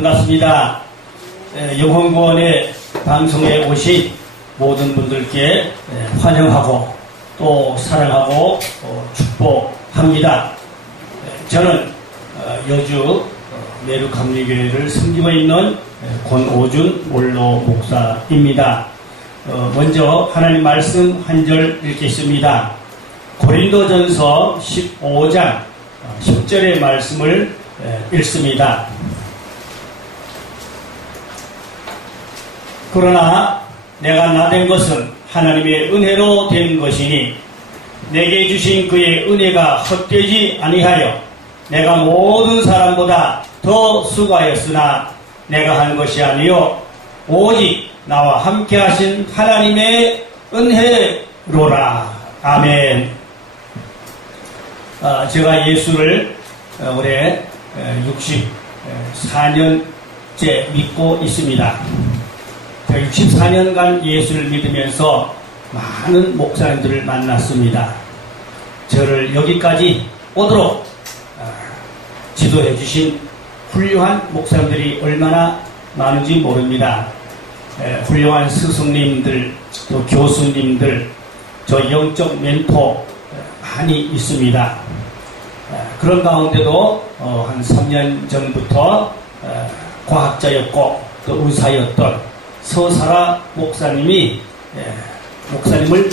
반갑습니다. 영혼구원의 방송에 오신 모든 분들께 환영하고 또 사랑하고 축복합니다. 저는 여주 내륙감리교회를 섬기고 있는 권오준 원로 목사입니다. 먼저 하나님 말씀 한 절 읽겠습니다. 고린도전서 15장 10절의 말씀을 읽습니다. 그러나 내가 나된 것은 하나님의 은혜로 된 것이니 내게 주신 그의 은혜가 헛되지 아니하여 내가 모든 사람보다 더 수고하였으나 내가 한 것이 아니요 오직 나와 함께 하신 하나님의 은혜로라. 아멘. 제가 예수를 올해 64년째 믿고 있습니다. 64년간 예수를 믿으면서 많은 목사님들을 만났습니다. 저를 여기까지 오도록 지도해 주신 훌륭한 목사님들이 얼마나 많은지 모릅니다. 훌륭한 스승님들, 또 교수님들, 저 영적 멘토 많이 있습니다. 그런 가운데도 한 3년 전부터 과학자였고 또 의사였던 서사라 목사님을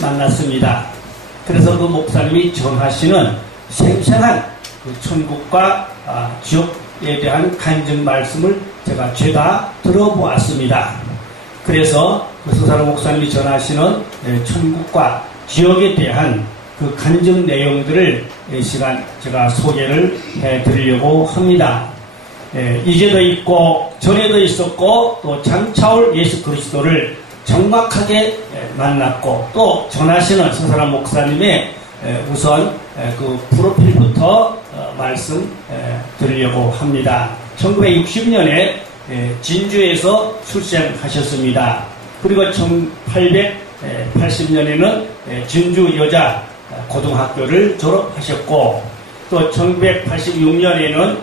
만났습니다. 그래서 그 목사님이 전하시는 생생한 그 천국과 지옥에 대한 간증 말씀을 제가 죄다 들어보았습니다. 그래서 그 서사라 목사님이 전하시는 천국과 지옥에 대한 그 간증 내용들을 이 시간 제가 소개를 해드리려고 합니다. 이제도 있고 전에도 있었고 또 장차올 예수 그리스도를 정확하게 만났고 또 전하시는 서사라 목사님의 우선 그 프로필부터 말씀 드리려고 합니다. 1960년에 진주에서 출생하셨습니다. 그리고 1880년에는 진주 여자 고등학교를 졸업하셨고 또 1986년에는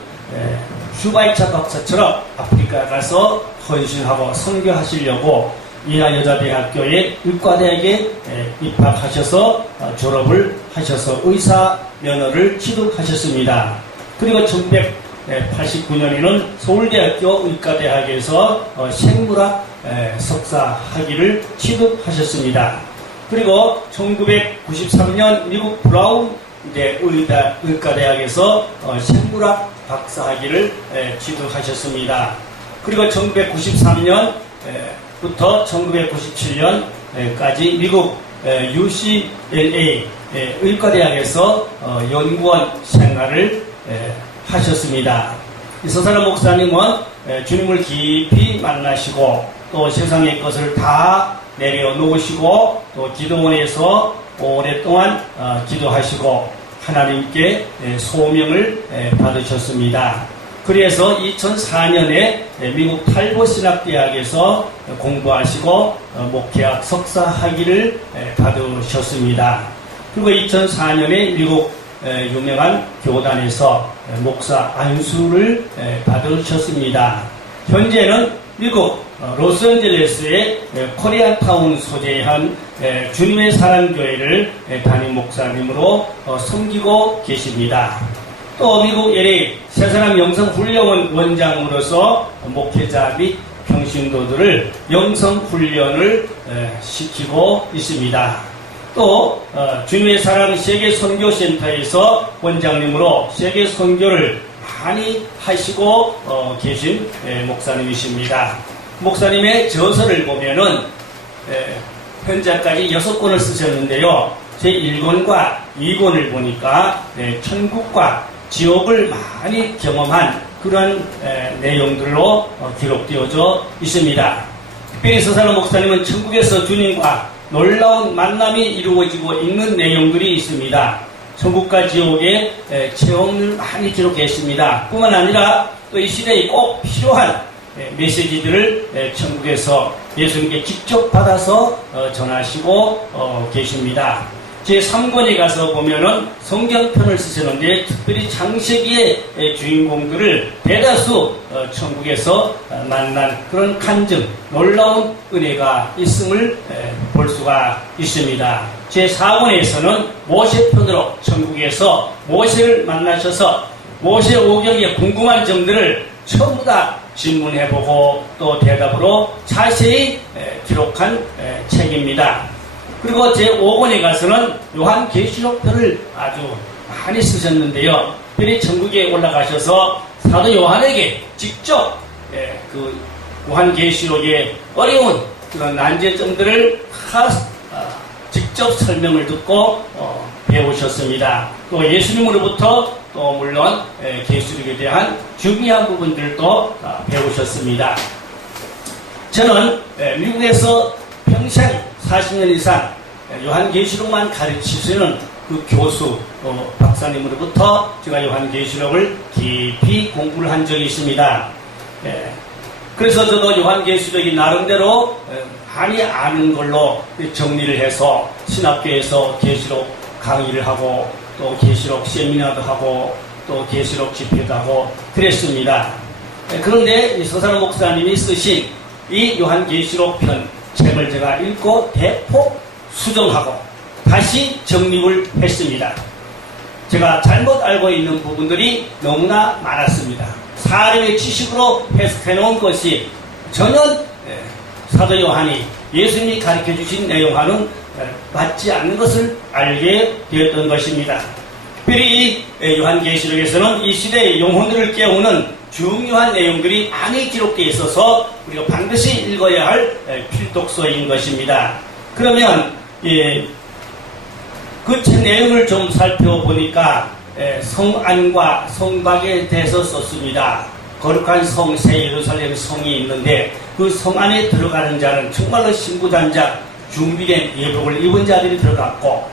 슈바이처 박사처럼 아프리카에 가서 헌신하고 선교하시려고 이하여자대학교의 의과대학에 입학하셔서 졸업을 하셔서 의사 면허를 취득하셨습니다. 그리고 1989년에는 서울대학교 의과대학에서 생물학 석사 학위를 취득하셨습니다. 그리고 1993년 미국 브라운 의과대학에서 생물학 박사학위를 취득하셨습니다. 그리고 1993년부터 1997년까지 미국 UCLA 의과대학에서 연구원 생활을 하셨습니다. 이 서사라 목사님은 주님을 깊이 만나시고 또 세상의 것을 다 내려놓으시고 또 기도원에서 오랫동안 기도하시고 하나님께 소명을 받으셨습니다. 그래서 2004년에 미국 탈보신학대학에서 공부하시고 목회학 석사 학위를 받으셨습니다. 그리고 2004년에 미국 유명한 교단에서 목사 안수를 받으셨습니다. 현재는 미국 로스앤젤레스의 코리아타운 소재한 주님의 사랑교회를 담임 목사님으로 섬기고 계십니다. 또 미국 LA 새사람 영성훈련원 원장으로서 목회자 및 평신도들을 영성훈련을 시키고 있습니다. 또 주님의 사랑 세계선교센터에서 원장님으로 세계선교를 많이 하시고 계신 목사님이십니다. 목사님의 저서를 보면은 현재까지 6권을 쓰셨는데요. 제 1권과 2권을 보니까 천국과 지옥을 많이 경험한 그런 내용들로 기록되어져 있습니다. 특별히 서사라 목사님은 천국에서 주님과 놀라운 만남이 이루어지고 있는 내용들이 있습니다. 천국과 지옥의 체험을 많이 기록했습니다. 뿐만 아니라 또 이 시대에 꼭 필요한 메시지들을 천국에서 예수님께 직접 받아서 전하시고 계십니다. 제3권에 가서 보면은 성경편을 쓰셨는데 특별히 창세기의 주인공들을 대다수 천국에서 만난 그런 간증, 놀라운 은혜가 있음을 볼 수가 있습니다. 제4권에서는 모세편으로 천국에서 모세를 만나셔서 모세 오경의 궁금한 점들을 전부 다 질문해보고 또 대답으로 자세히 기록한 책입니다. 그리고 제5권에 가서는 요한계시록편을 아주 많이 쓰셨는데요. 특별히 천국에 올라가셔서 사도 요한에게 직접 그 요한계시록의 어려운 그런 난제점들을 직접 설명을 듣고 배우셨습니다. 또 예수님으로부터 또 물론 계시록에 대한 중요한 부분들도 배우셨습니다. 저는 미국에서 평생 40년 이상 요한계시록만 가르치시는 그 교수 박사님으로부터 제가 요한계시록을 깊이 공부를 한 적이 있습니다. 그래서 저도 요한계시록이 나름대로 많이 아는 걸로 정리를 해서 신학교에서 계시록 강의를 하고 또 계시록 세미나도 하고 또 계시록 집회도 하고 그랬습니다. 그런데 이 서사로 목사님이 쓰신 이 요한계시록 편 책을 제가 읽고 대폭 수정하고 다시 정립을 했습니다. 제가 잘못 알고 있는 부분들이 너무나 많았습니다. 사람의 지식으로 해석해놓은 것이 전혀 사도 요한이 예수님이 가르쳐주신 내용과는 맞지 않는 것을 알게 되었던 것입니다. 특별히 요한계시록에서는 이 시대의 영혼들을 깨우는 중요한 내용들이 많이 기록되어 있어서 우리가 반드시 읽어야 할 필독서인 것입니다. 그러면 그 책 내용을 좀 살펴보니까 성안과 성박에 대해서 썼습니다. 거룩한 성, 새 예루살렘 성이 있는데 그 성 안에 들어가는 자는 정말로 신부단장, 준비된 예복을 입은 자들이 들어갔고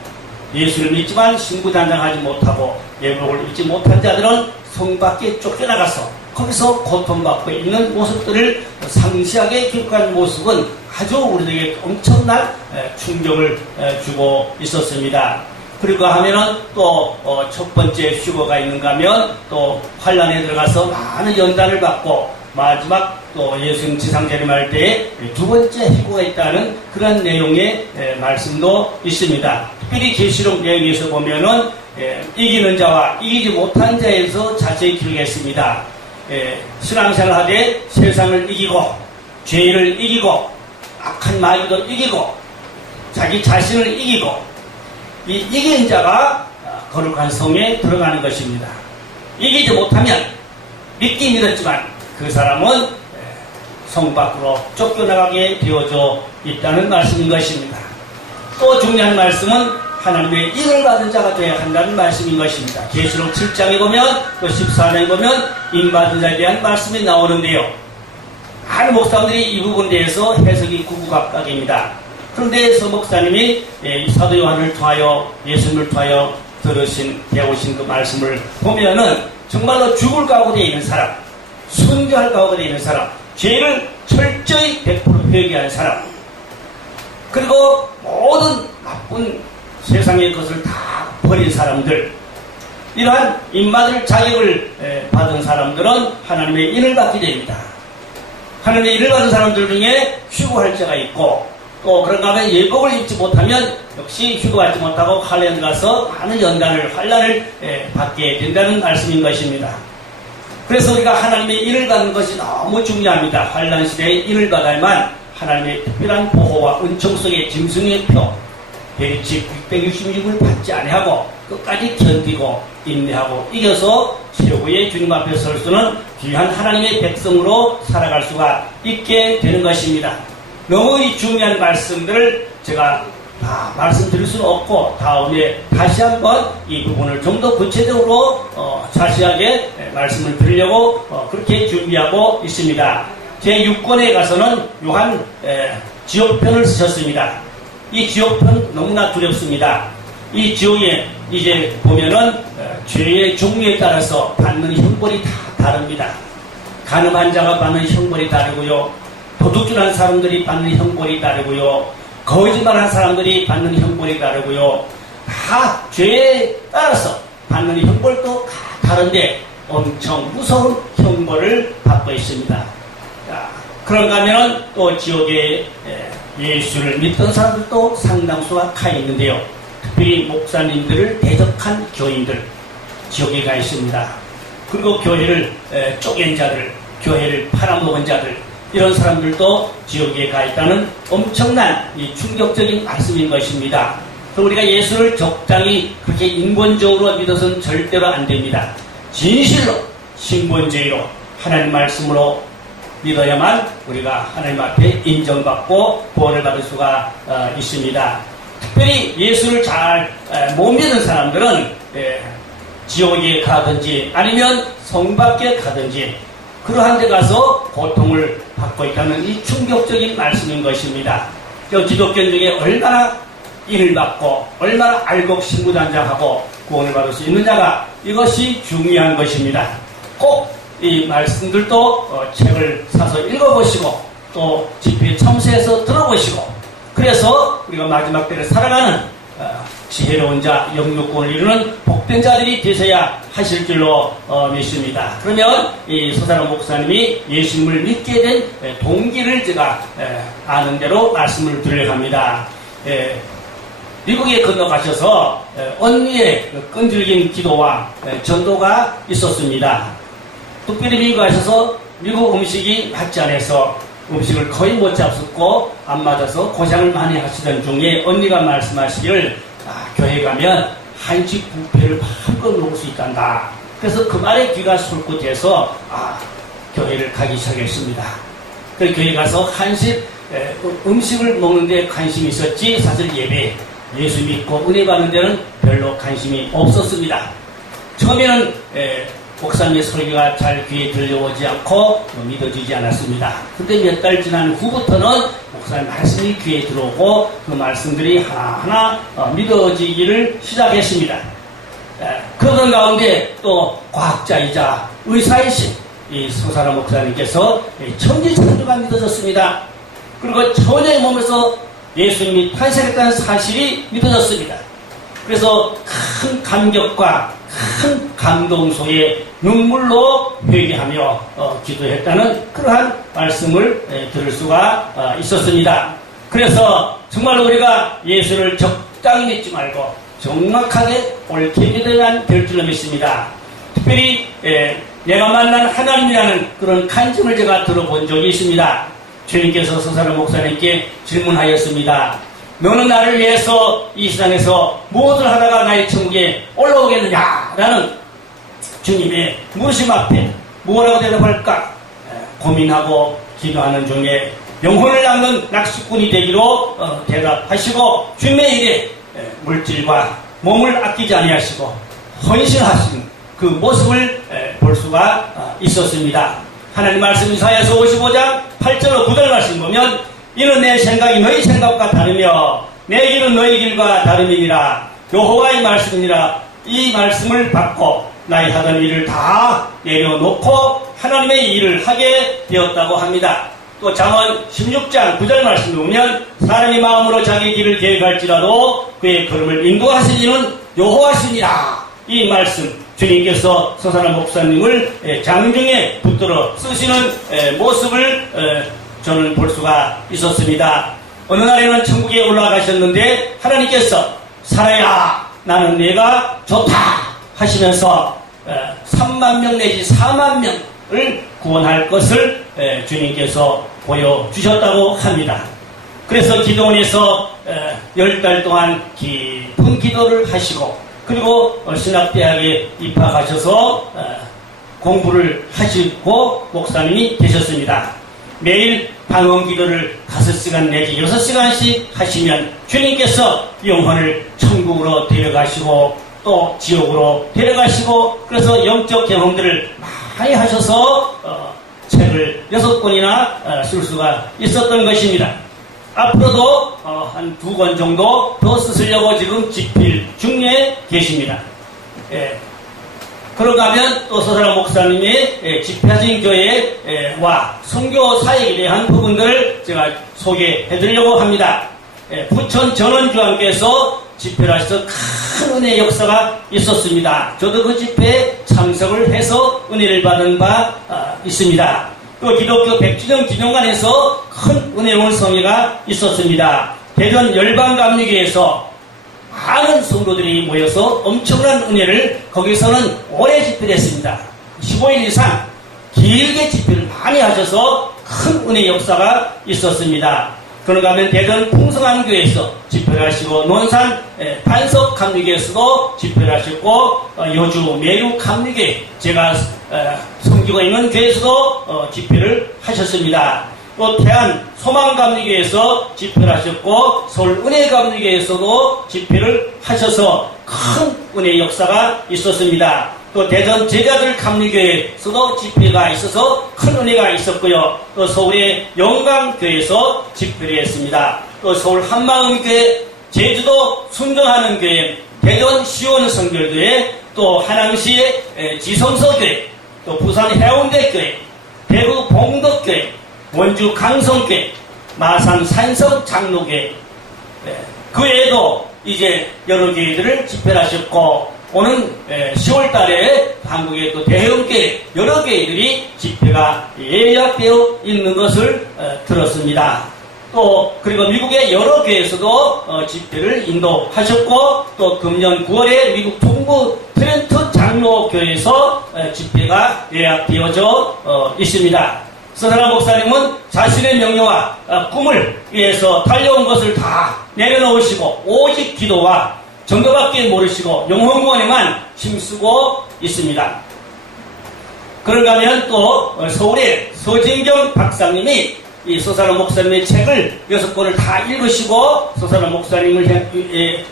예수를 믿지만 신부단장하지 못하고 예복을 입지 못한 자들은 성 밖에 쫓겨나가서 거기서 고통받고 있는 모습들을 상세하게 기록한 모습은 아주 우리에게 엄청난 충격을 주고 있었습니다. 그리고 하면은 또 첫 번째 휴거가 있는가 하면 또 환란에 들어가서 많은 연단을 받고 마지막 또 예수님 지상재림할 때에 두 번째 휴거가 있다는 그런 내용의 말씀도 있습니다. 특별히 계시록 내용에서 보면은 이기는 자와 이기지 못한 자에서 자세히 기록했습니다. 신앙생활 하되 세상을 이기고 죄를 이기고 악한 마귀도 이기고 자기 자신을 이기고 이 이긴 자가 거룩한 성에 들어가는 것입니다. 이기지 못하면 믿긴 믿었지만 그 사람은 성 밖으로 쫓겨나가게 되어져 있다는 말씀인 것입니다. 또 중요한 말씀은 하나님의 인을 받은 자가 되어야 한다는 말씀인 것입니다. 계시록 7장에 보면 또 14장에 보면 인 받은 자에 대한 말씀이 나오는데요. 많은 목사님들이 이 부분에 대해서 해석이 구구각각입니다. 그런데 서 목사님이 사도 요한을 통하여 예수님을 통하여 배우신 그 말씀을 보면은 정말로 죽을 각오되어 있는 사람, 순교할 각오되어 있는 사람, 죄를 철저히 100% 회개한 사람, 그리고 모든 나쁜 세상의 것을 다 버린 사람들, 이러한 인마들 자격을 받은 사람들은 하나님의 인을 받게 됩니다. 하나님의 인을 받은 사람들 중에 휴거할 자가 있고 또 그런가 하면 예복을 입지 못하면 역시 휴거하지 못하고 환란에 가서 많은 환란을 받게 된다는 말씀인 것입니다. 그래서 우리가 하나님의 인을 받는 것이 너무 중요합니다. 환란 시대에 인을 받아야만 하나님의 특별한 보호와 은총 속의 짐승의 표, 베리치 666을 받지 아니하고 끝까지 견디고 인내하고 이겨서 최후의 주님 앞에 설 수는 귀한 하나님의 백성으로 살아갈 수가 있게 되는 것입니다. 너무 이 중요한 말씀들을 제가 다 말씀드릴 수는 없고 다음에 다시 한번 이 부분을 좀 더 구체적으로 자세하게 말씀을 드리려고 그렇게 준비하고 있습니다. 제6권에 가서는 요한 지옥편을 쓰셨습니다. 이 지옥편 너무나 두렵습니다. 이 지옥에 이제 보면은 죄의 종류에 따라서 받는 형벌이 다 다릅니다. 간음한 자가 받는 형벌이 다르고요. 도둑질한 사람들이 받는 형벌이 다르고요. 거짓말한 사람들이 받는 형벌이 다르고요. 다 죄에 따라서 받는 형벌도 다른데 엄청 무서운 형벌을 받고 있습니다. 자, 그런가 하면 또 지옥에 예수를 믿던 사람들도 상당수가 가 있는데요. 특별히 목사님들을 대적한 교인들 지옥에 가 있습니다. 그리고 교회를 쪼갠 자들, 교회를 팔아먹은 자들, 이런 사람들도 지옥에 가 있다는 엄청난 이 충격적인 말씀인 것입니다. 그래서 우리가 예수를 적당히 그렇게 인본적으로 믿어서는 절대로 안 됩니다. 진실로 신본주의로 하나님 말씀으로 믿어야만 우리가 하나님 앞에 인정받고 구원을 받을 수가 있습니다. 특별히 예수를 잘 못 믿는 사람들은 지옥에 가든지 아니면 성 밖에 가든지 그러한 데 가서 고통을 받고 있다는 이 충격적인 말씀인 것입니다. 기독교 중에 얼마나 일을 받고 얼마나 알곡 신부단장하고 구원을 받을 수 있느냐가 이것이 중요한 것입니다. 꼭 이 말씀들도 책을 사서 읽어보시고 또 집회 참석해서 들어보시고 그래서 우리가 마지막 때를 살아가는 지혜로운 자, 영육구원을 이루는 복된 자들이 되셔야 하실 줄로 믿습니다. 그러면 이 서사람 목사님이 예수님을 믿게 된 동기를 제가 아는 대로 말씀을 드리려고 합니다. 미국에 건너가셔서 언니의 끈질긴 기도와 전도가 있었습니다. 특별히 미국 가셔서 미국 음식이 맞지 않아서 음식을 거의 못 잡수고 안 맞아서 고생을 많이 하시던 중에 언니가 말씀하시기를 교회 가면 한식 뷔페를 마음껏 먹을 수 있단다. 그래서 그 말에 귀가 솔깃해서 교회를 가기 시작했습니다. 그 교회 가서 한식 음식을 먹는데 관심이 있었지 사실 예배 예수 믿고 은혜 받는 데는 별로 관심이 없었습니다. 처음에는 목사님의 설교가 잘 귀에 들려오지 않고 믿어지지 않았습니다. 근데 몇 달 지난 후부터는 목사님 말씀이 귀에 들어오고 그 말씀들이 하나하나 믿어지기를 시작했습니다. 그러던 가운데 또 과학자이자 의사이신 이 서사람 목사님께서 천지창조가 믿어졌습니다. 그리고 처녀의 몸에서 예수님이 탄생했다는 사실이 믿어졌습니다. 그래서 큰 감격과 큰 감동 속에 눈물로 회개하며 기도했다는 그러한 말씀을 들을 수가 있었습니다. 그래서 정말 우리가 예수를 적당히 믿지 말고 정확하게 옳게 믿어야 될 줄로 믿습니다. 특별히 내가 만난 하나님이라는 그런 간증을 제가 들어본 적이 있습니다. 주님께서 서사람 목사님께 질문하였습니다. 너는 나를 위해서 이 세상에서 무엇을 하다가 나의 천국에 올라오겠느냐라는 주님의 물으심 앞에 뭐라고 대답할까 고민하고 기도하는 중에 영혼을 낳는 낚시꾼이 되기로 대답하시고 주님의 일에 물질과 몸을 아끼지 아니하시고 헌신하신 그 모습을 볼 수가 있었습니다. 하나님 말씀 이사야서 55장 8절로 9절 말씀 보면 이는 내 생각이 너희 생각과 다르며 내 길은 너희 길과 다름이니라. 여호와의 말씀이니라. 이 말씀을 받고 나의 하던 일을 다 내려놓고 하나님의 일을 하게 되었다고 합니다. 또 잠언 16장 9절 말씀을 보면 사람이 마음으로 자기 길을 계획할지라도 그의 걸음을 인도하시니는 여호와시니라. 이 말씀 주님께서 서사람 목사님을 장중에 붙들어 쓰시는 모습을 저는 볼 수가 있었습니다. 어느 날에는 천국에 올라가셨는데 하나님께서 살아야 나는 내가 좋다 하시면서 3만 명 내지 4만 명을 구원할 것을 주님께서 보여주셨다고 합니다. 그래서 기도원에서 10달 동안 깊은 기도를 하시고 그리고 신학대학에 입학하셔서 공부를 하시고 목사님이 되셨습니다. 매일 방언 기도를 5시간 내지 6시간씩 하시면 주님께서 영혼을 천국으로 데려가시고 또 지옥으로 데려가시고 그래서 영적 경험들을 많이 하셔서 책을 6권이나 쓸 수가 있었던 것입니다. 앞으로도 한 2권 정도 더 쓰시려고 지금 집필 중에 계십니다. 그런가 하면 또 서사람 목사님의 집회진 교회와 선교 사역에 대한 부분들을 제가 소개해드리려고 합니다. 부천 전원주안께서 집회를 하셔서 큰 은혜의 역사가 있었습니다. 저도 그 집회에 참석을 해서 은혜를 받은 바 있습니다. 또 기독교 100주년 기념관에서 큰 은혜로운 성회가 있었습니다. 대전 열방감리교에서 많은 성도들이 모여서 엄청난 은혜를 거기서는 오래 집회를 했습니다. 15일 이상 길게 집회를 많이 하셔서 큰 은혜의 역사가 있었습니다. 그런가 하면 대전 풍성한교에서 집회를 하시고 논산 반석감리교에서도 집회를 하셨고 여주 매류감리교회 제가 섬기고 있는 교회에서도 집회를 하셨습니다. 또 태안 소망감리교에서 집회를 하셨고 서울 은혜감리교에서도 집회를 하셔서 큰 은혜의 역사가 있었습니다. 또 대전 제자들 감리교회에서도 집회가 있어서 큰 은혜가 있었고요. 또 서울의 영광교회에서 집회를 했습니다. 또 서울 한마음교회, 제주도 순종하는 교회, 대전 시온성결교회, 또 하남시의 지성서교회, 또 부산 해운대교회, 대구 봉덕교회, 원주 강성교회, 마산 산성 장로교회, 그 외에도 이제 여러 교회들을 집회를 하셨고 오는 10월 달에 한국의 또 대형교회 여러 교회들이 집회가 예약되어 있는 것을 들었습니다. 또 그리고 미국의 여러 교회에서도 집회를 인도하셨고 또 금년 9월에 미국 동부 트렌트 장로교회에서 집회가 예약되어져 있습니다. 서사라 목사님은 자신의 명예와 꿈을 위해서 달려온 것을 다 내려놓으시고 오직 기도와 정도밖에 모르시고 영혼구원에만 힘쓰고 있습니다. 그런가 하면 또 서울의 서진경 박사님이 이 서사라 목사님의 책을 6권을 다 읽으시고 서사라 목사님에게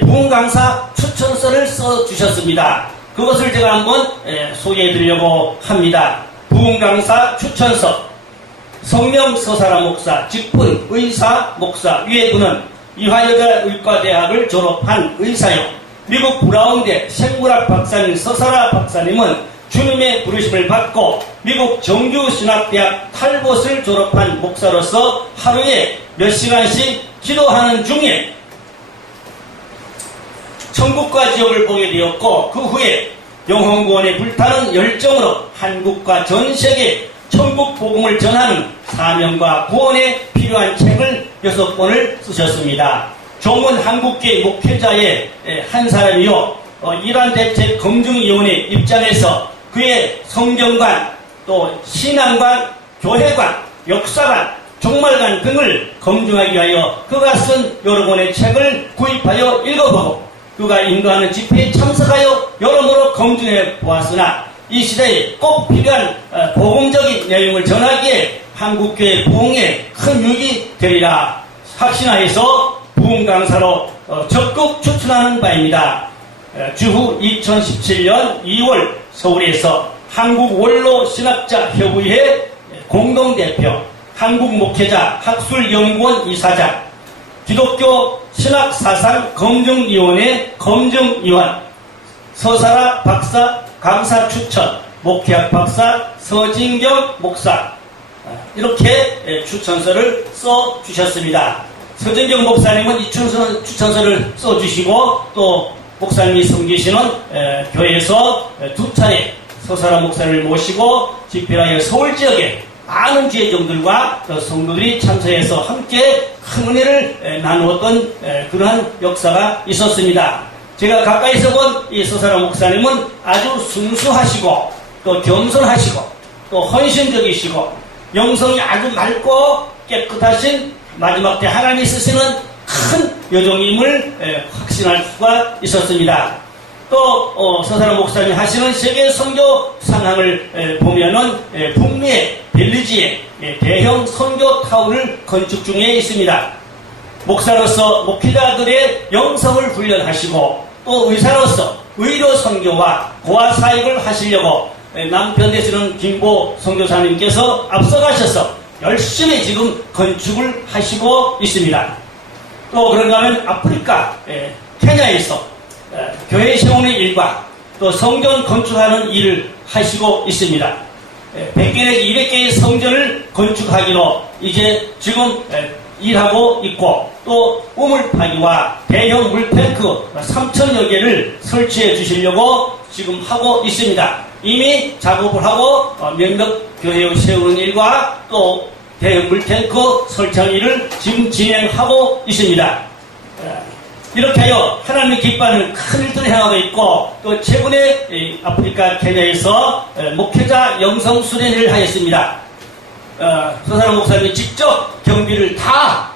부흥 강사 추천서를 써주셨습니다. 그것을 제가 한번 소개해 드리려고 합니다. 부흥 강사 추천서. 성명 서사라 목사, 직분 의사 목사, 위에 분은 이화여자의과대학을 졸업한 의사요. 미국 브라운대 생물학 박사님 서사라 박사님은 주님의 부르심을 받고 미국 정규신학대학 탈봇을 졸업한 목사로서 하루에 몇 시간씩 기도하는 중에 천국과 지옥을 보게 되었고 그 후에 영혼구원에 불타는 열정으로 한국과 전 세계 천국 복음을 전하는 사명과 구원에 필요한 책을 6권을 쓰셨습니다. 종은 한국계 목회자의 한 사람이요. 이란 대책 검증위원회 입장에서 그의 성경관, 또 신앙관, 교회관, 역사관, 종말관 등을 검증하기 위하여 그가 쓴 여러 권의 책을 구입하여 읽어보고 그가 인도하는 집회에 참석하여 여러모로 검증해 보았으나 이 시대에 꼭 필요한 복음적인 내용을 전하기에 한국교회 부흥에 큰 유익이 되리라 확신하여서 부흥 강사로 적극 추천하는 바입니다. 주후 2017년 2월 서울에서 한국 원로 신학자 협의회 공동대표, 한국 목회자 학술연구원 이사장, 기독교 신학사상 검증위원회 검증위원, 서사라 박사 강사 추천, 목회학 박사 서진경 목사, 이렇게 추천서를 써주셨습니다. 서진경 목사님은 이 추천서를 써주시고 또 목사님이 섬기시는 교회에서 2차례 서사라 목사를 모시고 집회하여 서울 지역에 많은 지회종들과 성도들이 참석해서 함께 큰 은혜를 나누었던 그러한 역사가 있었습니다. 제가 가까이서 본 이 서사라 목사님은 아주 순수하시고 또 겸손하시고 또 헌신적이시고 영성이 아주 맑고 깨끗하신 마지막 때 하나님이 쓰시는 큰 여종임을 확신할 수가 있었습니다. 또 서사라 목사님이 하시는 세계 선교 상황을 보면은 북미의 벨리지에 대형 선교 타운을 건축 중에 있습니다. 목사로서 목회자들의 영성을 훈련하시고 또 의사로서 의료 선교와 고아 사역을 하시려고 남편 되시는 김보 선교사님께서 앞서가셔서 열심히 지금 건축을 하시고 있습니다. 또 그런가 하면 아프리카 케냐에서 교회 세우는 일과 또 성전 건축하는 일을 하시고 있습니다. 100개 내지 200개의 성전을 건축하기로 이제 지금 일하고 있고 또 우물파기와 대형 물탱크 3,000여 개를 설치해 주시려고 지금 하고 있습니다. 이미 작업을 하고 몇몇 교회를 세우는 일과 또 대형 물탱크 설치하는 일을 지금 진행하고 있습니다. 이렇게 하여 하나님의 기뻐하는 큰 일들을 행하고 있고 또 최근에 아프리카 케냐에서 목회자 영성 수련회를 하였습니다. 서사람 목사님이 직접 경비를 다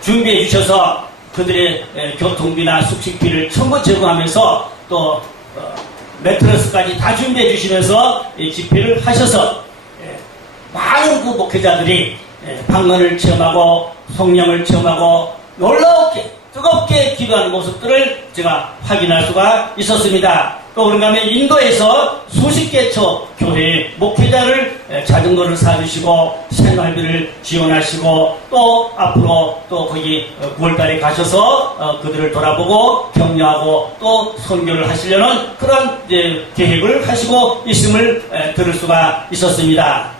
준비해 주셔서 그들의 교통비나 숙식비를 전부 제공하면서 또 매트러스까지 다 준비해 주시면서 집회를 하셔서 많은 그 목회자들이 방언을 체험하고 성령을 체험하고 놀랍게 뜨겁게 기도하는 모습들을 제가 확인할 수가 있었습니다. 또 그런가 하면 인도에서 수십 개처 교회 목회자를 자전거를 사주시고 생활비를 지원하시고 또 앞으로 또 거기 9월달에 가셔서 그들을 돌아보고 격려하고 또 선교를 하시려는 그런 계획을 하시고 있음을 들을 수가 있었습니다.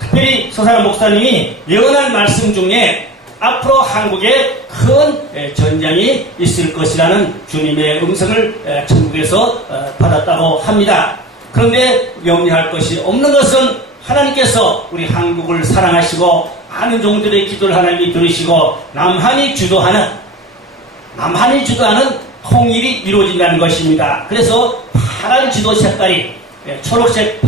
특별히 서사람 목사님이 예언한 말씀 중에 앞으로 한국에 큰 전쟁이 있을 것이라는 주님의 음성을 천국에서 받았다고 합니다. 그런데 염려할 것이 없는 것은 하나님께서 우리 한국을 사랑하시고 많은 종들의 기도를 하나님이 들으시고 남한이 주도하는 통일이 이루어진다는 것입니다. 그래서 파란 지도 색깔이 초록색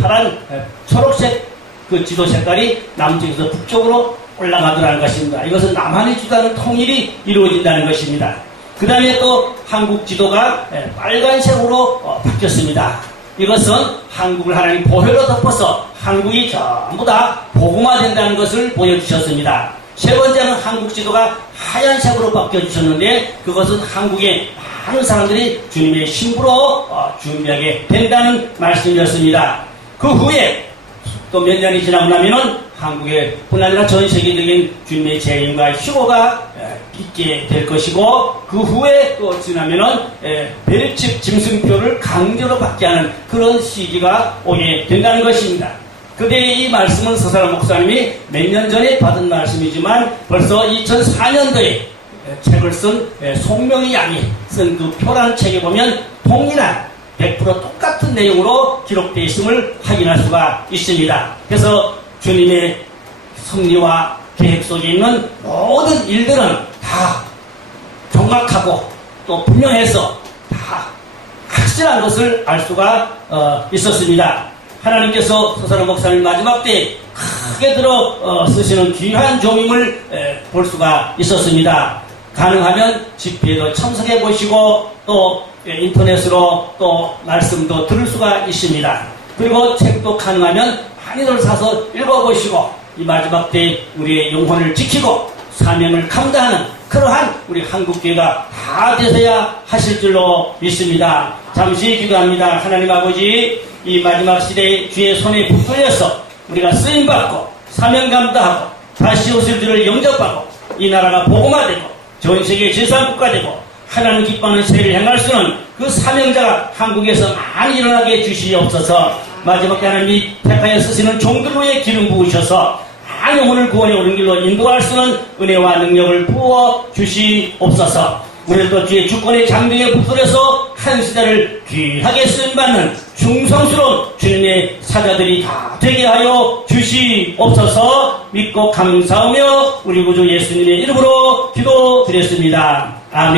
그 지도 색깔이 남쪽에서 북쪽으로 올라가더라는 것입니다. 이것은 남한이 주도하는 통일이 이루어진다는 것입니다. 그 다음에 또 한국 지도가 빨간색으로 바뀌었습니다. 이것은 한국을 하나님 보혈로 덮어서 한국이 전부 다 복음화된다는 것을 보여주셨습니다. 세 번째는 한국 지도가 하얀색으로 바뀌어주셨는데 그것은 한국의 많은 사람들이 주님의 신부로 준비하게 된다는 말씀이었습니다. 그 후에 또 몇 년이 지나고 나면은 한국의 뿐 아니라 전 세계적인 주님의 재림과 휴거가 있게 될 것이고 그 후에 또 지나면은 배립집 짐승표를 강제로 받게 하는 그런 시기가 오게 된다는 것입니다. 그때 이 말씀은 서사람 목사님이 몇 년 전에 받은 말씀이지만 벌써 2004년도에 책을 쓴 송명희 양이 쓴 그 표라는 책에 보면 동일한 100% 똑같은 내용으로 기록되어 있음을 확인할 수가 있습니다. 그래서 주님의 섭리와 계획 속에 있는 모든 일들은 다 정확하고 또 분명해서 다 확실한 것을 알 수가 있었습니다. 하나님께서 서사람 목사님 마지막 때에 크게 들어 쓰시는 귀한 종임을 볼 수가 있었습니다. 가능하면 집회에도 참석해 보시고 또 인터넷으로 또 말씀도 들을 수가 있습니다. 그리고 책도 가능하면 많이들 사서 읽어보시고 이 마지막 때 우리의 영혼을 지키고 사명을 감당하는 그러한 우리 한국교회가 다 되셔야 하실 줄로 믿습니다. 잠시 기도합니다. 하나님 아버지, 이 마지막 시대에 주의 손에 붙들려서 우리가 쓰임받고 사명 감당하고 다시 오실 줄을 영접하고 이 나라가 복음화되고 전 세계 제3국가 되고 하나님 기뻐하는 세를 행할 수는 그 사명자가 한국에서 많이 일어나게 해주시옵소서. 마지막 때 하나님이 택하여 쓰시는 종들로의 기름 부으셔서 많은 영혼을 구원에 오는 길로 인도할 수는 은혜와 능력을 부어 주시옵소서. 우리도 주의 주권의 장벽에 붙들어서 한 시대를 귀하게 쓰임받는 충성스러운 주님의 사자들이 다 되게 하여 주시옵소서. 믿고 감사하며 우리 구주 예수님의 이름으로 기도드렸습니다. 아멘.